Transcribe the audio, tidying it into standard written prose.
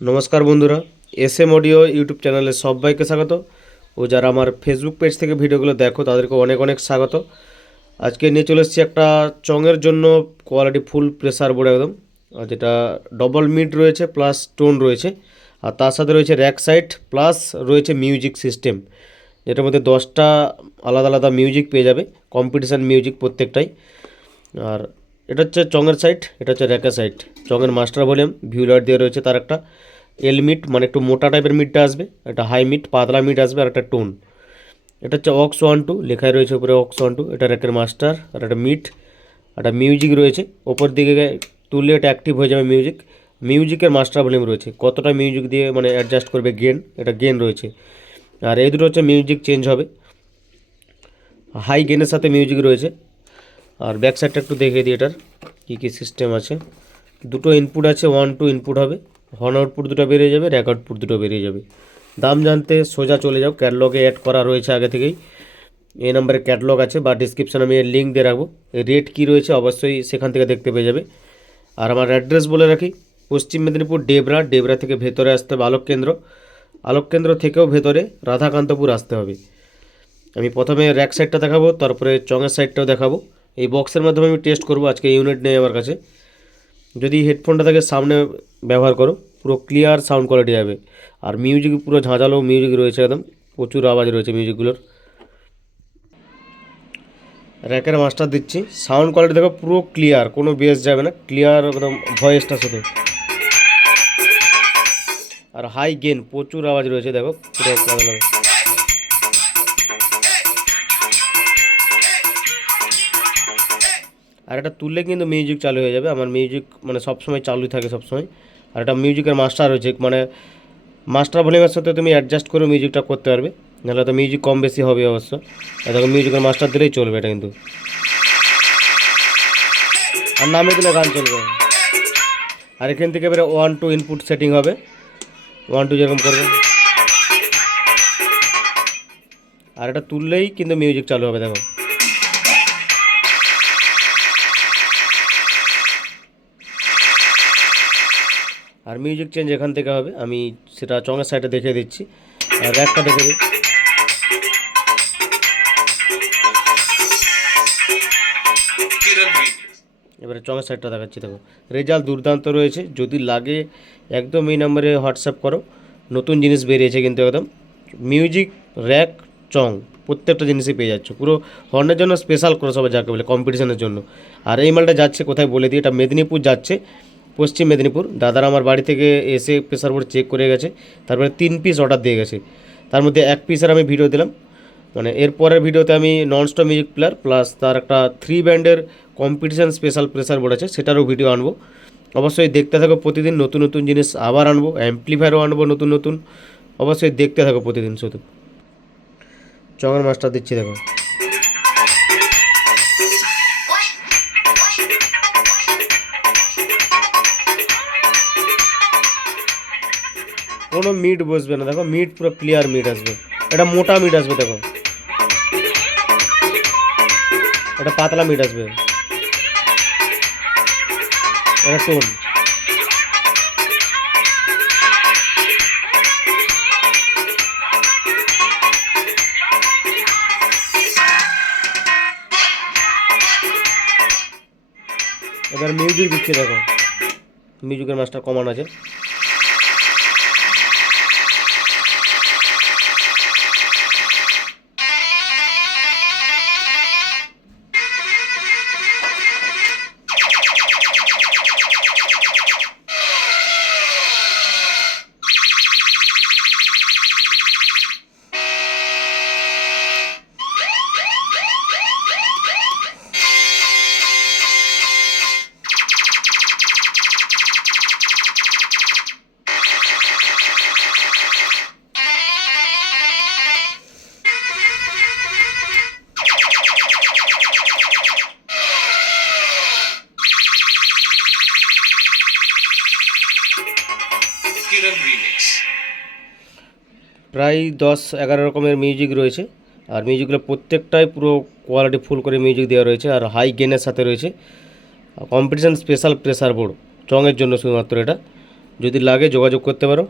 নমস্কার বন্ধুরা, S M audio YouTube চ্যানেলে সবাইকে স্বাগত। ও যারা আমার ফেসবুক পেজ থেকে ভিডিওগুলো দেখো তাদেরকে অনেক অনেক স্বাগত। আজকে নিয়ে চলে এসেছি একটা চঙের জন্য কোয়ালিটি ফুল প্রেসার বোর্ড একদম, আর যেটা ডবল মিড রয়েছে প্লাস টোন রয়েছে, আর তার সাথে রয়েছে র্যাক সাইট প্লাস রয়েছে মিউজিক সিস্টেম, যেটার মধ্যে 10টা আলাদা আলাদা মিউজিক পেয়ে যাবে, কম্পিটিশান মিউজিক প্রত্যেকটাই। আর এটা হচ্ছে চঙের সাইট, এটা হচ্ছে র্যাকের সাইট। চঙের মাস্টার ভলিউম ভিউ লাইট দিয়ে রয়েছে, তার একটা এল মিট মানে একটু মোটা টাইপের মিটটা আসবে, একটা হাই মিট পাতলা মিট আসবে, আর একটা টোন। এটা হচ্ছে অক্স 1 2 লেখাই রয়েছে উপরে অক্স 1 2। এটা র্যাকের মাস্টার, আর একটা মিট, একটা মিউজিক রয়েছে ওপর দিকে তুললে এটা অ্যাক্টিভ হয়ে যাবে মিউজিক। মিউজিকের মাস্টার ভলিউম রয়েছে, কতটা মিউজিক দিয়ে মানে অ্যাডজাস্ট করবে গেন, এটা গেন রয়েছে। আর এই দুটো হচ্ছে মিউজিক চেঞ্জ হবে, হাই গেনের সাথে মিউজিক রয়েছে। আর ব্যাক সাইডটা একটু দেখিয়ে দিই, এটার কী কী সিস্টেম আছে। দুটো ইনপুট আছে, 1 2 ইনপুট হবে, হর্ন আউটপুট দুটো বেরিয়ে যাবে, র্যাক আউটপুট দুটো বেরিয়ে যাবে। দাম জানতে সোজা চলে যাও, ক্যাটলগে অ্যাড করা রয়েছে আগে থেকেই, এই নাম্বারে ক্যাটলগ আছে বা ডিসক্রিপশানে আমি এর লিঙ্ক দিয়ে রাখবো। রেট কী রয়েছে অবশ্যই সেখান থেকে দেখতে পেয়ে যাবে। আর আমার অ্যাড্রেস বলে রাখি, পশ্চিম মেদিনীপুর ডেবরা, ডেবরা থেকে ভেতরে আসতে হবে আলোক কেন্দ্র, আলোক কেন্দ্র থেকেও ভেতরে রাধাকান্তপুর আসতে হবে। আমি প্রথমে র্যাক সাইডটা দেখাবো, তারপরে চঙের সাইডটাও দেখাবো। এই বক্সের মাধ্যমে আমি টেস্ট করবো, আজকে ইউনিট নেই আমার কাছে। যদি হেডফোনটা থাকে সামনে ব্যবহার করো, পুরো ক্লিয়ার সাউন্ড কোয়ালিটি যাবে। আর মিউজিক পুরো ঝাঁঝালো মিউজিক রয়েছে, একদম প্রচুর আওয়াজ রয়েছে মিউজিকগুলোর। র্যাকের মাস্টার দিচ্ছি, সাউন্ড কোয়ালিটি দেখো পুরো ক্লিয়ার, কোনো বেস যাবে না, ক্লিয়ার একদম ভয়েসটা শুধু। আর হাই গেন প্রচুর আওয়াজ রয়েছে, দেখো পুরো লাগলো। আর এটা তুললে কিন্তু মিউজিক চালু হয়ে যাবে, আমার মিউজিক মানে সবসময় চালুই থাকে সবসময়। আর এটা মিউজিকের মাস্টার রয়েছে, মানে মাস্টার ভলিউমের সাথে তুমি অ্যাডজাস্ট করে মিউজিকটা করতে পারবে, নাহলে তো মিউজিক কম বেশি হবে অবশ্য। দেখো মিউজিকের মাস্টার দিলেই চলবে এটা কিন্তু, আর নামে দিলে গান চলবে। আর এখান থেকে এবারে 1 2 ইনপুট সেটিং হবে, 1 2 যেরকম করবে। আর এটা তুললেই কিন্তু মিউজিক চালু হবে, দেখো। আর মিউজিক চেঞ্জ এখান থেকে হবে, আমি সেটা চঙের সাইডে দেখিয়ে দিচ্ছি। আর র্যাকটা দেখে দিই, এবারে চঙের সাইডটা দেখাচ্ছি, দেখো রেজাল্ট দুর্দান্ত রয়েছে। যদি লাগে একদম এই নাম্বারে হোয়াটসঅ্যাপ করো, নতুন জিনিস বেরিয়েছে কিন্তু একদম। মিউজিক, র্যাক, চং প্রত্যেকটা জিনিসই পেয়ে যাচ্ছ, পুরো হর্নের জন্য স্পেশাল করে সবাই যাকে বলে কম্পিটিশনের জন্য। আর এই মালটা যাচ্ছে কোথায় বলে দিই, এটা মেদিনীপুর যাচ্ছে, পশ্চিম মেদিনীপুর। দাদারা আমার বাড়ি থেকে এসে প্রেসার বোর্ড চেক করে গেছে, তারপরে 3 পিস অর্ডার দিয়ে গেছে, তার মধ্যে 1 পিসের আমি ভিডিও দিলাম। মানে এর পরের ভিডিওতে আমি ননস্টপ মিউজিক প্লেয়ার প্লাস তার একটা 3 ব্যান্ডের কম্পিটিশান স্পেশাল প্রেসার বোর্ড আছে, সেটারও ভিডিও আনবো। অবশ্যই দেখতে থাকো, প্রতিদিন নতুন নতুন জিনিস আবার আনবো, অ্যাম্পলিফায়ারও আনবো নতুন নতুন। অবশ্যই দেখতে থাকো প্রতিদিন শুধু। চঙের মাস্টার দিচ্ছি, দেখো কোনো মিড বসবে না, দেখো মিড পুরো ক্লিয়ার মিড আসবে, এটা মোটা মিড আসবে, দেখো এটা পাতলা মিড আসবে, এটা টোন। এবার মিউজিক দিচ্ছি, দেখো মিউজিকের মাস্টার কমান আছে। প্রায় 10 11 রকমের মিউজিক রয়েছে, আর মিউজিকগুলো প্রত্যেকটাই পুরো কোয়ালিটি ফুল করে মিউজিক দেওয়া রয়েছে, আর হাই গেনের সাথে রয়েছে। কম্পিটিশান স্পেশাল প্রেসার বোর্ড চঙের জন্য শুধুমাত্র এটা। যদি লাগে যোগাযোগ করতে পারো।